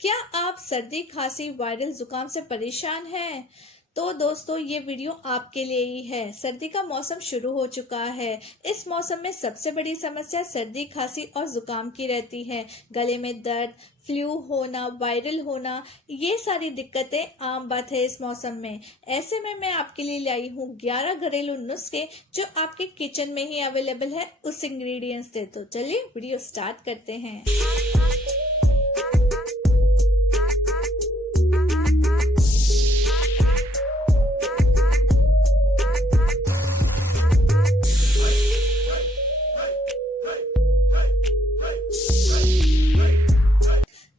क्या आप सर्दी, खांसी, वायरल जुकाम से परेशान हैं? तो दोस्तों ये वीडियो आपके लिए ही है। सर्दी का मौसम शुरू हो चुका है। इस मौसम में सबसे बड़ी समस्या सर्दी, खांसी और जुकाम की रहती है। गले में दर्द, फ्लू होना, वायरल होना, ये सारी दिक्कतें आम बात है इस मौसम में। ऐसे में मैं आपके लिए लाई हूँ 11 घरेलू नुस्खे जो आपके किचन में ही अवेलेबल है उस इंग्रेडिएंट्स से। तो चलिए वीडियो स्टार्ट करते हैं।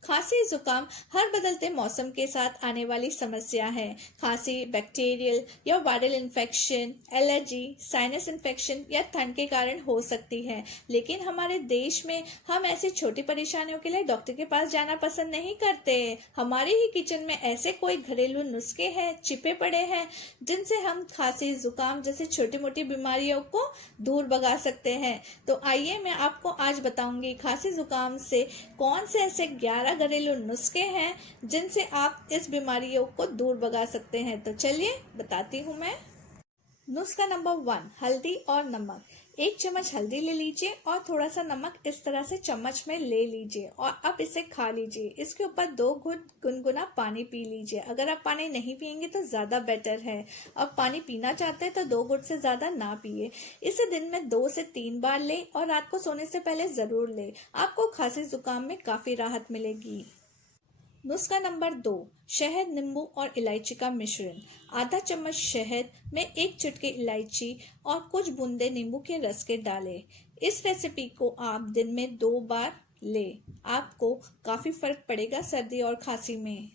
खांसी जुकाम हर बदलते मौसम के साथ आने वाली समस्या है। खांसी बैक्टीरियल या viral infection, allergy, sinus infection या ठंड के कारण हो सकती है। लेकिन हमारे देश में हम ऐसी छोटी परेशानियों के लिए डॉक्टर के पास जाना पसंद नहीं करते। हमारे ही किचन में ऐसे कोई घरेलू नुस्खे हैं, छिपे पड़े हैं, जिनसे हम खांसी जुकाम जैसे छोटी मोटी बीमारियों को दूर भगा सकते हैं। तो आइए मैं आपको आज बताऊंगी खांसी जुकाम से कौन से ऐसे 11 घरेलू नुस्खे हैं जिनसे आप इस बीमारियों को दूर भगा सकते हैं। तो चलिए बताती हूँ मैं। नुस्खा नंबर 1, हल्दी और नमक। 1 चम्मच हल्दी ले लीजिए और थोड़ा सा नमक इस तरह से चम्मच में ले लीजिए और अब इसे खा लीजिए। इसके ऊपर 2 घूंट गुनगुना पानी पी लीजिए। अगर आप पानी नहीं पियेंगे तो ज्यादा बेटर है। अब पानी पीना चाहते हैं तो 2 घूंट से ज्यादा ना पिए। इसे दिन में 2 से 3 बार ले और रात को सोने से पहले जरूर ले। आपको खांसी जुकाम में काफी राहत मिलेगी। नुस्खा नंबर 2, शहद, नींबू और इलायची का मिश्रण। आधा चम्मच शहद में 1 चुटकी इलायची और कुछ बूंदे नींबू के रस के डालें। इस रेसिपी को आप दिन में 2 बार ले। आपको काफी फर्क पड़ेगा सर्दी और खांसी में।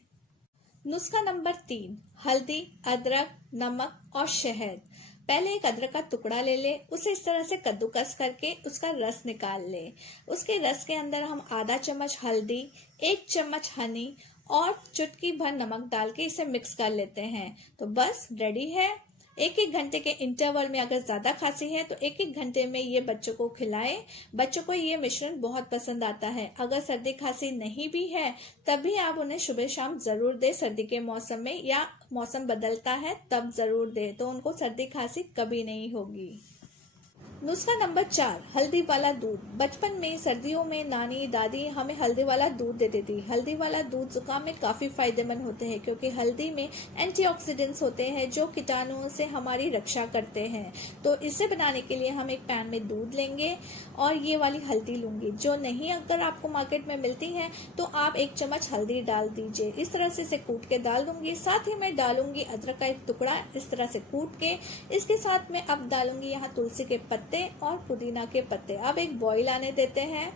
नुस्खा नंबर 3, हल्दी, अदरक, नमक और शहद। पहले एक अदरक का टुकड़ा ले ले, उसे इस तरह से कद्दूकस करके उसका रस निकाल ले। उसके रस के अंदर हम आधा चम्मच हल्दी, 1 चम्मच हनी और चुटकी भर नमक डाल के इसे मिक्स कर लेते हैं। तो बस रेडी है। 1-1 घंटे के इंटरवल में अगर ज्यादा खांसी है तो 1-1 घंटे में ये बच्चों को खिलाएं। बच्चों को ये मिश्रण बहुत पसंद आता है। अगर सर्दी खांसी नहीं भी है तब भी आप उन्हें सुबह शाम जरूर दे। सर्दी के मौसम में या मौसम बदलता है तब जरूर दे, तो उनको सर्दी खांसी कभी नहीं होगी। नुस्खा नंबर 4, हल्दी वाला दूध। बचपन में सर्दियों में नानी दादी हमें हल्दी वाला दूध देती थी। हल्दी वाला दूध जुकाम में काफी फायदेमंद होते हैं क्योंकि हल्दी में एंटीऑक्सीडेंट्स होते हैं जो कीटाणुओं से हमारी रक्षा करते हैं। तो इसे बनाने के लिए हम एक पैन में दूध लेंगे और ये वाली हल्दी लूंगी। जो नहीं अगर आपको मार्केट में मिलती है तो आप 1 चम्मच हल्दी डाल दीजिए। इस तरह से इसे कूट के डाल दूंगी। साथ ही मैं डालूंगी अदरक का एक टुकड़ा इस तरह से कूट के। इसके साथ में अब डालूंगी यहाँ तुलसी के पत्ते और पुदीना के पत्ते। अब एक बॉईल आने देते हैं।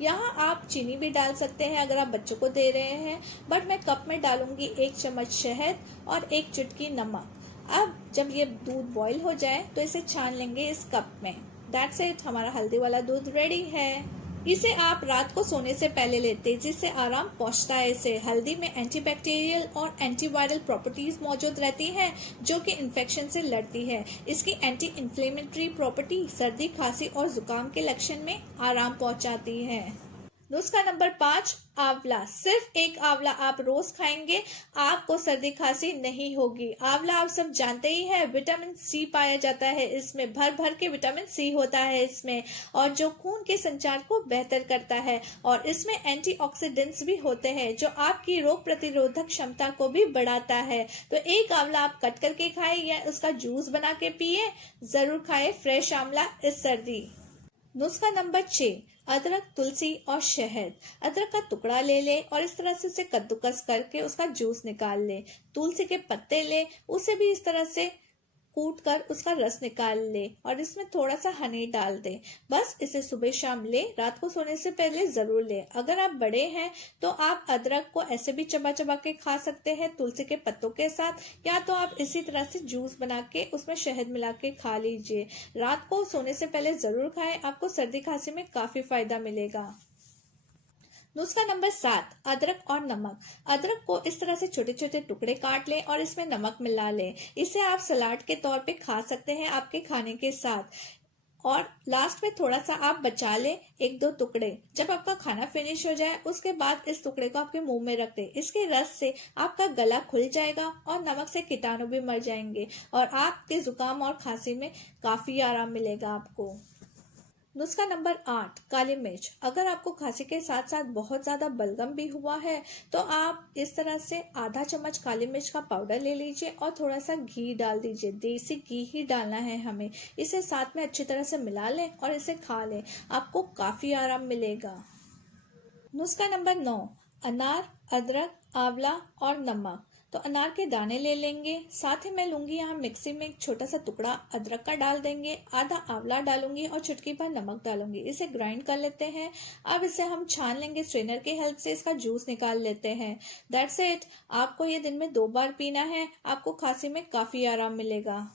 यहाँ आप चीनी भी डाल सकते हैं अगर आप बच्चों को दे रहे हैं, बट मैं कप में डालूंगी 1 चम्मच शहद और 1 चुटकी नमक। अब जब ये दूध बॉईल हो जाए तो इसे छान लेंगे इस कप में। दैट्स इट, हमारा हल्दी वाला दूध रेडी है। इसे आप रात को सोने से पहले लेते जिससे आराम पहुंचता है। इसे हल्दी में एंटीबैक्टीरियल और एंटीवायरल प्रॉपर्टीज मौजूद रहती हैं जो कि इन्फेक्शन से लड़ती है। इसकी एंटी इन्फ्लेमेटरी प्रॉपर्टी सर्दी, खांसी और जुकाम के लक्षण में आराम पहुंचाती है। नुस्खा नंबर 5, आंवला। सिर्फ 1 आंवला आप रोज खाएंगे, आपको सर्दी खांसी नहीं होगी। आंवला आप सब जानते ही है, विटामिन सी पाया जाता है इसमें। भर भर के विटामिन सी होता है इसमें और जो खून के संचार को बेहतर करता है। और इसमें एंटीऑक्सीडेंट्स भी होते हैं जो आपकी रोग प्रतिरोधक क्षमता को भी बढ़ाता है। तो 1 आंवला आप कट करके खाएं या उसका जूस बना के पिए। जरूर खाएं फ्रेश आंवला इस सर्दी। नुस्खा नंबर 6, अदरक, तुलसी और शहद। अदरक का टुकड़ा ले ले और इस तरह से उसे कद्दूकस करके उसका जूस निकाल ले। तुलसी के पत्ते ले, उसे भी इस तरह से कूट कर उसका रस निकाल ले और इसमें थोड़ा सा हनी डाल दे। बस इसे सुबह शाम ले, रात को सोने से पहले जरूर ले। अगर आप बड़े हैं तो आप अदरक को ऐसे भी चबा चबा के खा सकते हैं तुलसी के पत्तों के साथ, या तो आप इसी तरह से जूस बना के उसमें शहद मिला के खा लीजिए। रात को सोने से पहले जरूर खाएं, आपको सर्दी खांसी में काफी फायदा मिलेगा। नुस्खा नंबर 7, अदरक और नमक। अदरक को इस तरह से छोटे छोटे टुकड़े काट लें और इसमें नमक मिला लें। इसे आप सलाद के तौर पे खा सकते हैं आपके खाने के साथ। और लास्ट में थोड़ा सा आप बचा लें, 1-2 टुकड़े। जब आपका खाना फिनिश हो जाए उसके बाद इस टुकड़े को आपके मुंह में रख दें। इसके रस से आपका गला खुल जाएगा और नमक से कीटाणु भी मर जाएंगे और आपके जुकाम और खांसी में काफी आराम मिलेगा आपको। नुस्खा नंबर 8, काली मिर्च। अगर आपको खांसी के साथ साथ बहुत ज्यादा बलगम भी हुआ है तो आप इस तरह से आधा चम्मच काली मिर्च का पाउडर ले लीजिए और थोड़ा सा घी डाल दीजिए। देसी घी ही डालना है हमें। इसे साथ में अच्छी तरह से मिला लें और इसे खा लें, आपको काफी आराम मिलेगा। नुस्खा नंबर 9, अनार, अदरक, आंवला और नमक। तो अनार के दाने ले लेंगे, साथ ही मैं लूंगी यहाँ मिक्सी में एक छोटा सा टुकड़ा अदरक का डाल देंगे, आधा आंवला डालूंगी और चुटकी भर नमक डालूंगी। इसे ग्राइंड कर लेते हैं। अब इसे हम छान लेंगे, स्ट्रेनर की हेल्प से इसका जूस निकाल लेते हैं। That's it. आपको ये दिन में 2 बार पीना है, आपको खांसी में काफी आराम मिलेगा।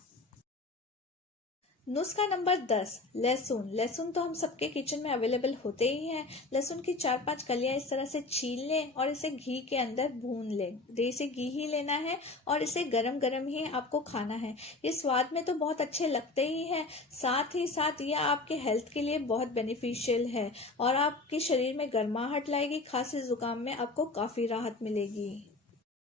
नुस्खा नंबर 10, लहसुन। लहसुन तो हम सबके किचन में अवेलेबल होते ही हैं। लहसुन की 4-5 कलियां इस तरह से छील लें और इसे घी के अंदर भून लें। देसी घी ही लेना है और इसे गरम गरम ही आपको खाना है। ये स्वाद में तो बहुत अच्छे लगते ही हैं, साथ ही साथ ये आपके हेल्थ के लिए बहुत बेनिफिशियल है और आपके शरीर में गर्माहट लाएगी। खांसी जुकाम में आपको काफी राहत मिलेगी।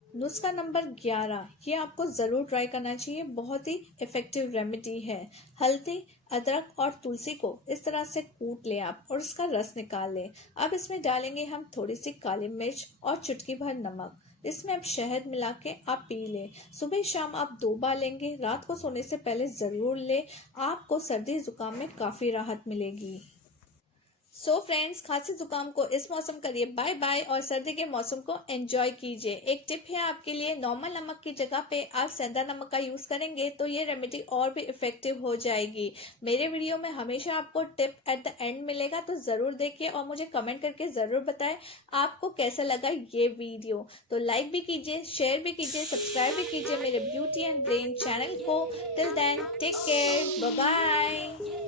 नुस्खा नंबर 11, ये आपको जरूर ट्राई करना चाहिए। बहुत ही इफेक्टिव रेमेडी है। हल्दी, अदरक और तुलसी को इस तरह से कूट लें आप और इसका रस निकाल लें। अब इसमें डालेंगे हम थोड़ी सी काली मिर्च और चुटकी भर नमक। इसमें अब शहद मिला के आप पी लें। सुबह शाम आप 2 बार लेंगे। रात को सोने से पहले जरूर लें, आपको सर्दी जुकाम में काफी राहत मिलेगी। सो फ्रेंड्स, खांसी जुकाम को इस मौसम करिए बाय बाय और सर्दी के मौसम को एंजॉय कीजिए। एक टिप है आपके लिए, नॉर्मल नमक की जगह पे आप सेंधा नमक का यूज करेंगे तो ये रेमेडी और भी इफेक्टिव हो जाएगी। मेरे वीडियो में हमेशा आपको टिप एट द एंड मिलेगा, तो जरूर देखिए और मुझे कमेंट करके जरूर बताएं आपको कैसा लगा ये वीडियो। तो लाइक भी कीजिए, शेयर भी कीजिए, सब्सक्राइब भी कीजिए मेरे ब्यूटी एंड ब्रेन चैनल को। Till then take care, bye bye.